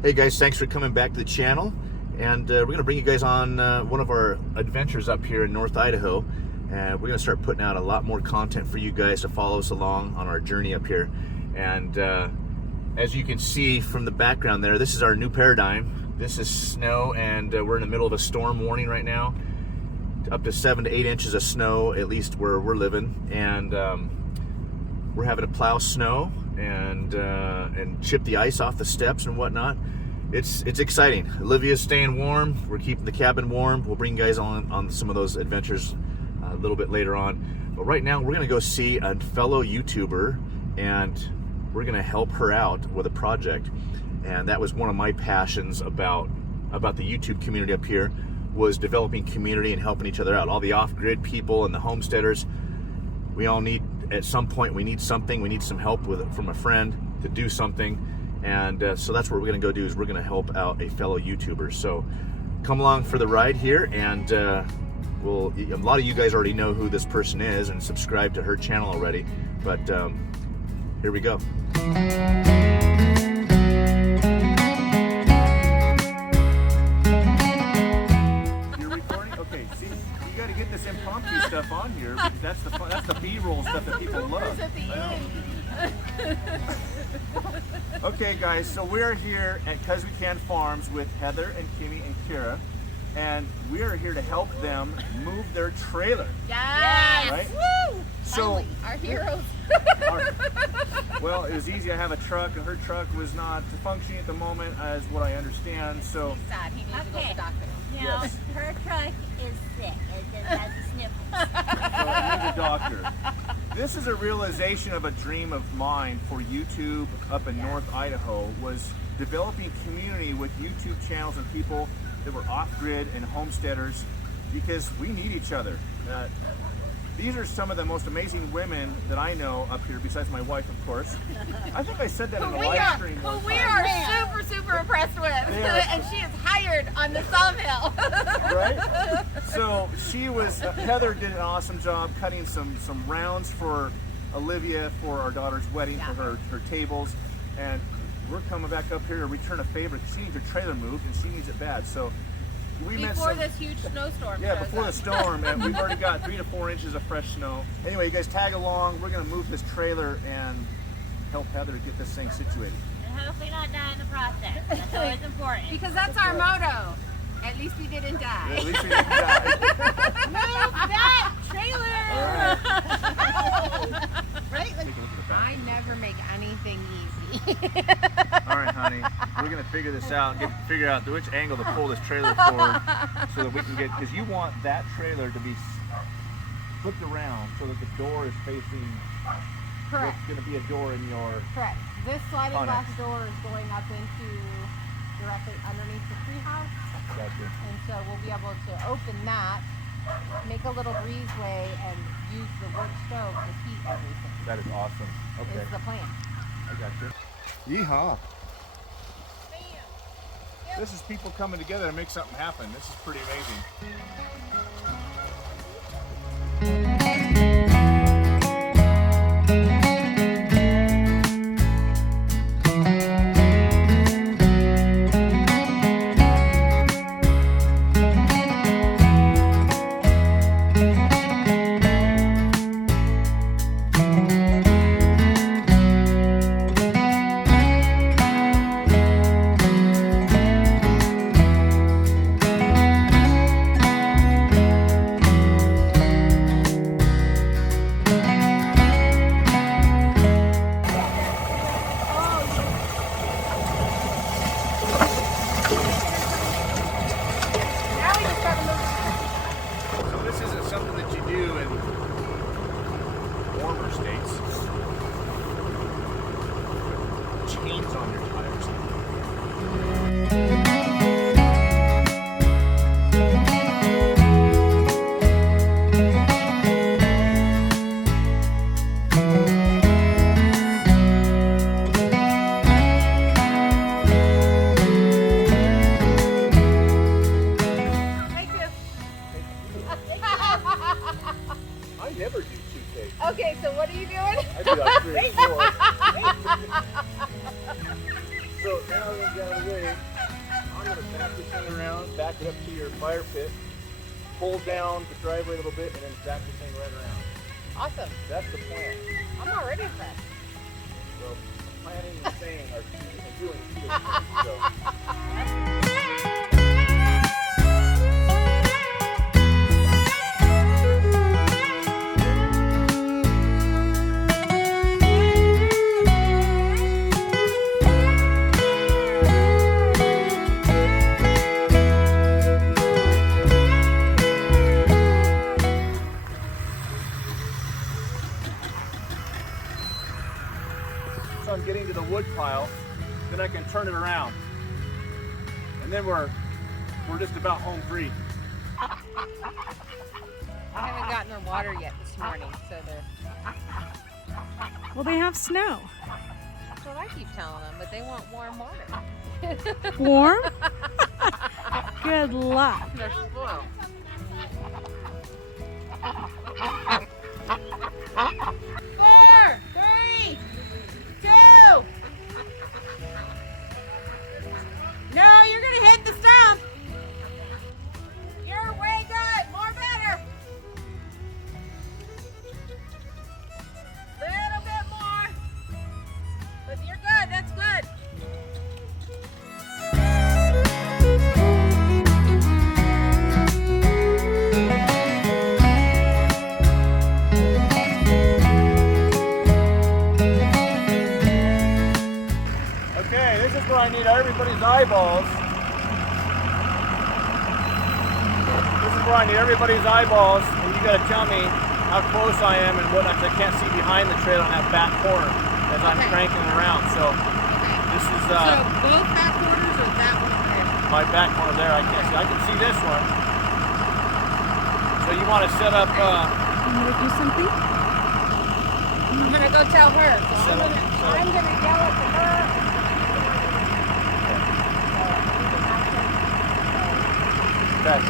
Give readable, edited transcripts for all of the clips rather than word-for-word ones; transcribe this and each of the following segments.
Hey guys, thanks for coming back to the channel, and we're going to bring you guys on one of our adventures up here in North Idaho, and we're going to start putting out a lot more content for you guys to follow us along on our journey up here. And as you can see from the background there, this is our new paradigm. This is snow, and we're in the middle of a storm warning right now, up to 7 to 8 inches of snow, at least where we're living, and we're having to plow snow and chip the ice off the steps and whatnot. It's exciting. Olivia's staying warm. We're keeping the cabin warm. We'll bring you guys on some of those adventures a little bit later on. But right now, we're gonna go see a fellow YouTuber, and we're gonna help her out with a project. And that was one of my passions about the YouTube community up here, was developing community and helping each other out. All the off-grid people and the homesteaders, we all need, at some point, we need something. We need some help from a friend to do something. And so that's what we're gonna go do, is we're gonna help out a fellow YouTuber. So come along for the ride here, and a lot of you guys already know who this person is and subscribe to her channel already, but here we go. You're recording? Okay, see, you gotta get this impromptu stuff on here, because that's the B-roll stuff that people love. Okay guys, so we're here at Kuz We Kan Farms with Heather and Kimmy and Kira, and we are here to help them move their trailer. Yes! Right? Woo! So, our heroes. Well, it was easy. I have a truck, and her truck was not functioning at the moment, as what I understand, so... He's sad. He needs to go to the doctor. Now, Yes. her truck is sick. It has the sniffles. So I need a doctor. This is a realization of a dream of mine for YouTube up in North Idaho, was developing community with YouTube channels and people that were off-grid and homesteaders, because we need each other. These are some of the most amazing women that I know up here, besides my wife, of course. I think I said that in the live stream. Who we are super impressed with. And she is hired on the sawmill. Right? So she was, Heather did an awesome job cutting some rounds for Olivia for our daughter's wedding, for her tables. And we're coming back up here to return a favor, because she needs her trailer moved, and she needs it bad. So Before this huge snowstorm. Yeah, before the storm, and we've already got 3 to 4 inches of fresh snow. Anyway, you guys tag along. We're gonna move this trailer and help Heather get this thing situated. And hopefully not die in the process. That's always important. Because that's our motto. At least we didn't die. At least we didn't die. Move that trailer! All right. Right? Take a look at the back. I never make anything easy. All right, honey. We're gonna figure this out. Figure out which angle to pull this trailer forward, so that we can get. Because you want that trailer to be flipped around so that the door is facing. Correct. It's gonna be a door in your. Correct. This sliding Onyx. glass door is going up into directly underneath the treehouse. Gotcha. And so we'll be able to open that, make a little breezeway, and use the wood stove to heat everything. That is awesome. Okay. Is the plan. I got you. Yeehaw. This is people coming together to make something happen. This is pretty amazing. So now that we got out of the way, I'm going to back this thing around, back it up to your fire pit, pull down the driveway a little bit, and then back this thing right around. Awesome. That's the plan. I'm already impressed. So planning and saying are two different things. So. So I'm getting to the wood pile, then I can turn it around. And then we're just about home free. I haven't gotten their water yet this morning, so they're... Well, they have snow. That's what I keep telling them, but they want warm water. Warm? Good luck. They're spoiled. Four, three, two. No, you're gonna hit the stump. You're way good. More better. Little bit more. But you're good. That's good. Okay, this is where I need everybody's eyeballs. This is where I need everybody's eyeballs, and you gotta tell me how close I am and what I can't see behind the trailer on that back corner as I'm cranking it around. So this is So both back corners or that one there? my back corner there. I can't see. I can see this one. So you want to set up? You want to do something? I'm gonna go tell her. So I'm gonna yell at her. Okay.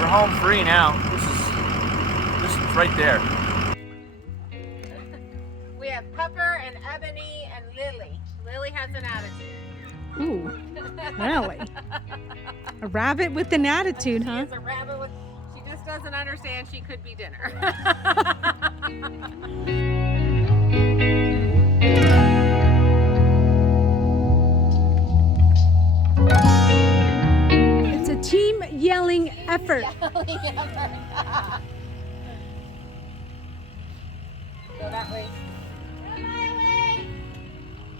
We're home free now. This is right there. We have Pepper and Ebony and Lily. Lily has an attitude. Ooh, really? A rabbit with an attitude, huh? She's a rabbit with. She just doesn't understand she could be dinner. It's a team yelling effort. Go that way.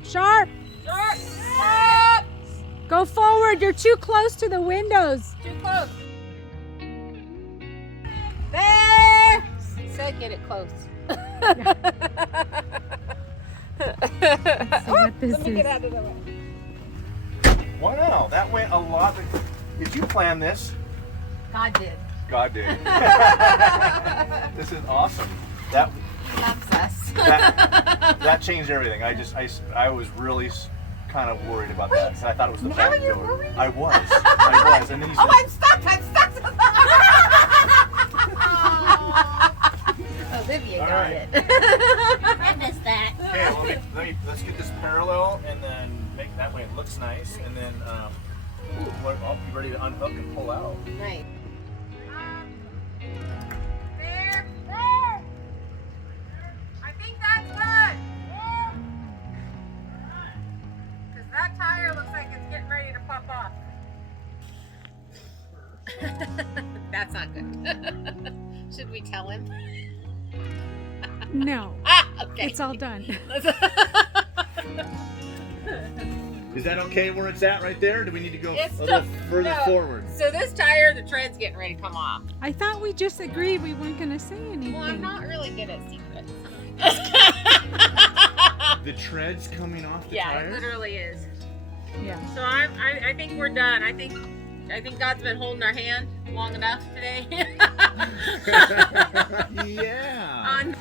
Sharp! Sharp! Sharp! Go forward. You're too close to the windows. Too close. There! Said get it close. So what this Let me is. get out of the way. Wow, that went a lot. Did you plan this? God did. God did. This is awesome. That He loves us. that changed everything. I was really kind of worried about that. 'Cause I thought it was the Now back you're door. worried? I was, and then you said, Oh, I'm stuck! I'm stuck! Olivia All got right. it. I missed that. "Okay, let's get this parallel, and then make that way it looks nice, and then I'll be ready to unhook and pull out." Nice. There. I think that's good. Because that tire looks like it's getting ready to pop off. That's not good. Should we tell him? No, Okay. it's all done. Is that okay where it's at right there? Or do we need to go It's a little the- further no. forward? So this tire, the tread's getting ready to come off. I thought we just agreed we weren't going to say anything. Well, I'm not really good at secrets. The tread's coming off the Yeah, tire? it literally is. Yeah. So I think we're done. I think God's been holding our hand long enough today. Yeah. I'm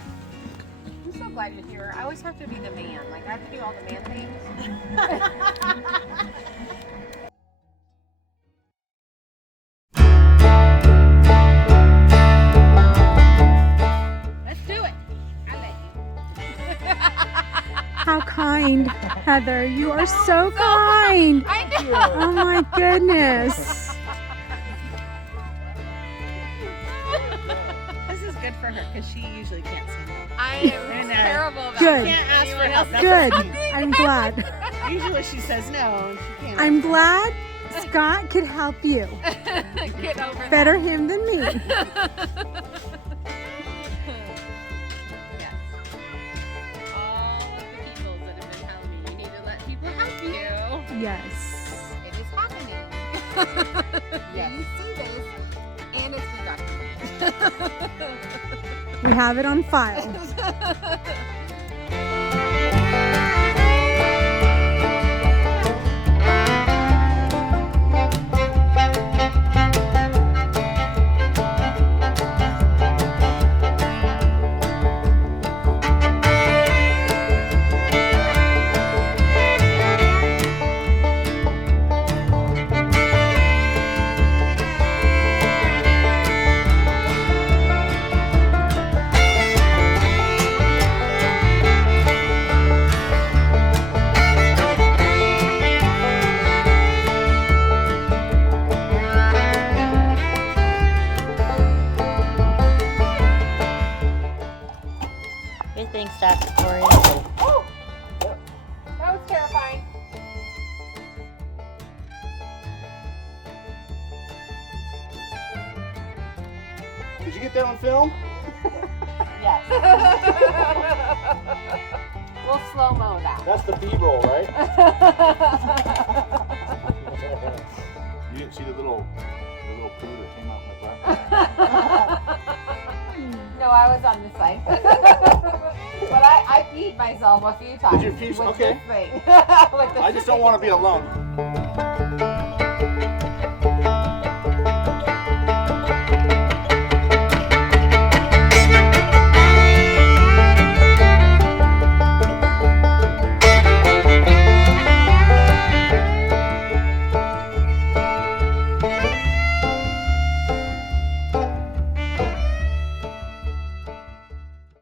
so glad you're here. I always have to be the man. Like I have to do all the man things. Let's do it. I let you. How kind. Heather. You are so kind. I know. Oh my goodness. This is good for her because she usually can't say no. I am terrible about Good. Can't ask for anyone help. else. That's Good. what she means. I'm glad. Usually she says no and she can't. I'm ask for glad Scott could help you. Get over Better him than me. that. Yes. All of the people that have been telling me you need to let people help you. Yes. It is happening. Yes. You see this, and it's been documented. We have it on file. Good thing, Dr. Corey. That was terrifying. Did you get that on film? Yes. We'll slow-mo that. That's the B-roll, right? You didn't see the little poo that came out my butt? No, I was on this side. But I peed myself a few times. Did you pee? with Okay. this thing. I just don't want to be alone.